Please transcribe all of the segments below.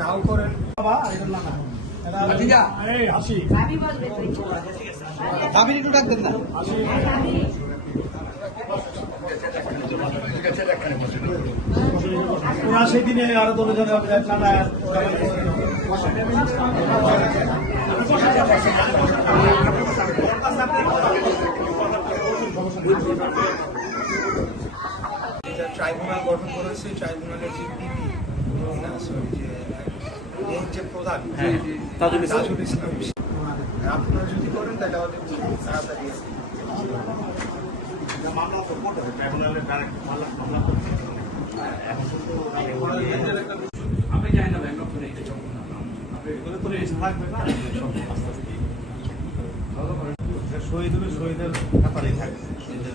নাও করেন। বাবা এটা না না। এই আসি। ভাবি বলবে তুই দাবির একটু ডাক দেন না। ওরা সেই দিনে আরও দলে জনে ট্রাইব্যুনাল গঠন করেছে ট্রাইব্যুনালের যে যে প্রধান তাজুল ইসলাম আপনারা যদি করেন তাহলে আমাদের তাড়াতাড়ি মামলা তো হবে ডাইরেক্ট মামলা মামলা হবে না ব্যাংক করে এটা চলবে না এগুলো তো থাকবে না সব আস্তে আস্তে শহীদ হলে শহীদের ব্যাপারেই থাকে শহীদের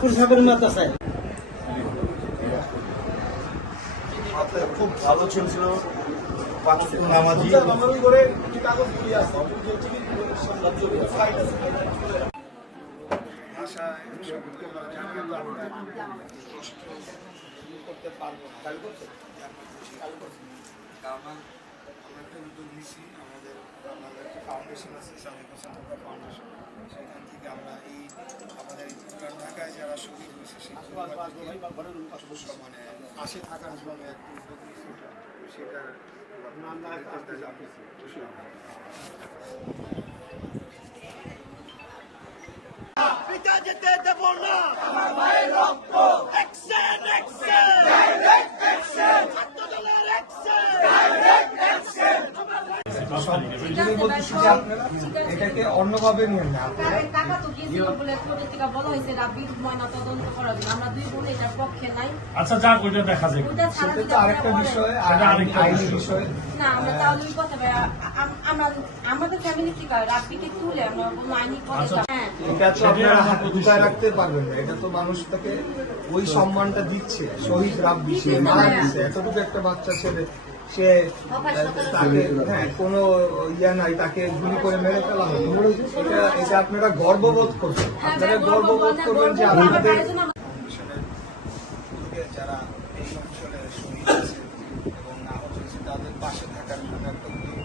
চাপুর সাগরের মাদ্রাসায় খুব ভালো ছিল। ছিল নামাজি। করে কাগজ করতে পারব চালু করছে চালু করছে কারণ আমরা একটা উদ্যোগ আমাদের একটা ফাউন্ডেশন আছে ফাউন্ডেশন সেখান থেকে আমরা এই আমাদের ঢাকায় যারা শহীদ হয়েছে সেই মানে পাশে থাকার জন্য একটা উদ্যোগ সেটার করতে যাব পিতা যেতে দেব না। আমার মায়ের রক্ত অ্যাকশন অ্যাকশন ডাইরেক্ট অ্যাকশন ছাত্র দলের অ্যাকশন ডাইরেক্ট অ্যাকশন আমি বলতেছি যে আপনারা এটাকে অন্যভাবে নিয়েন না আপনারা তো গিয়েছিল বলে পত্রিকা বলা হয়েছে রাব্বির ময়না তদন্ত করার আমরা দুই বোন এটার পক্ষে নাই। আচ্ছা যাক ওইটা দেখা যাবে সেটা তো আরেকটা বিষয় আর আরেকটা বিষয়। বিষয়। না আমরা তাহলে ওই কথা ভাই, আমাদের ফ্যামিলি থেকে রাব্বিকে তুলে আমরা কোনো আইনি পথে হ্যাঁ। এটা তো আপনারা হাতে ঢুকায় রাখতে পারবেন না এটা তো মানুষ তাকে ওই সম্মানটা দিচ্ছে শহীদ রাব্বি সে মারা গেছে এতটুকু একটা বাচ্চা ছেলে। সে তাকে হ্যাঁ কোনো ইয়া নাই তাকে গুলি করে মেরে ফেলা হয় এটা এটা আপনারা গর্ববোধ করবেন হ্যাঁ, আপনারা গর্ব- গর্ববোধ করবেন যে আপনাদের যারা এই অঞ্চলে শহীদ হয়েছে এবং আহত হয়েছে তাদের পাশে থাকার জন্য একটা উদ্যোগ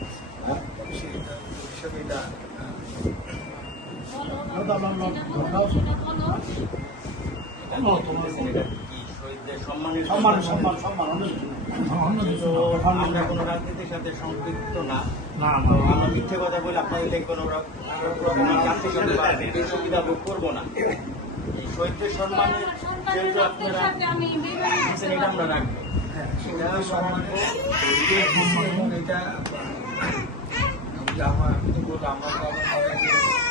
সেটা হিসেবে এটা আহ, সম্মান সম্মান সম্মান আমরা কোনো রাজনীতির সাথে সম্পৃক্ত না আমরা মিথ্যে কথা বলে আপনাদের এই সুবিধা ভোগ করব না এই শহীদদের সম্মানে যেহেতু আপনারা এটা আমরা রাখব হ্যাঁ, সেটা সম্মানে এটা আমার আমি তো আমার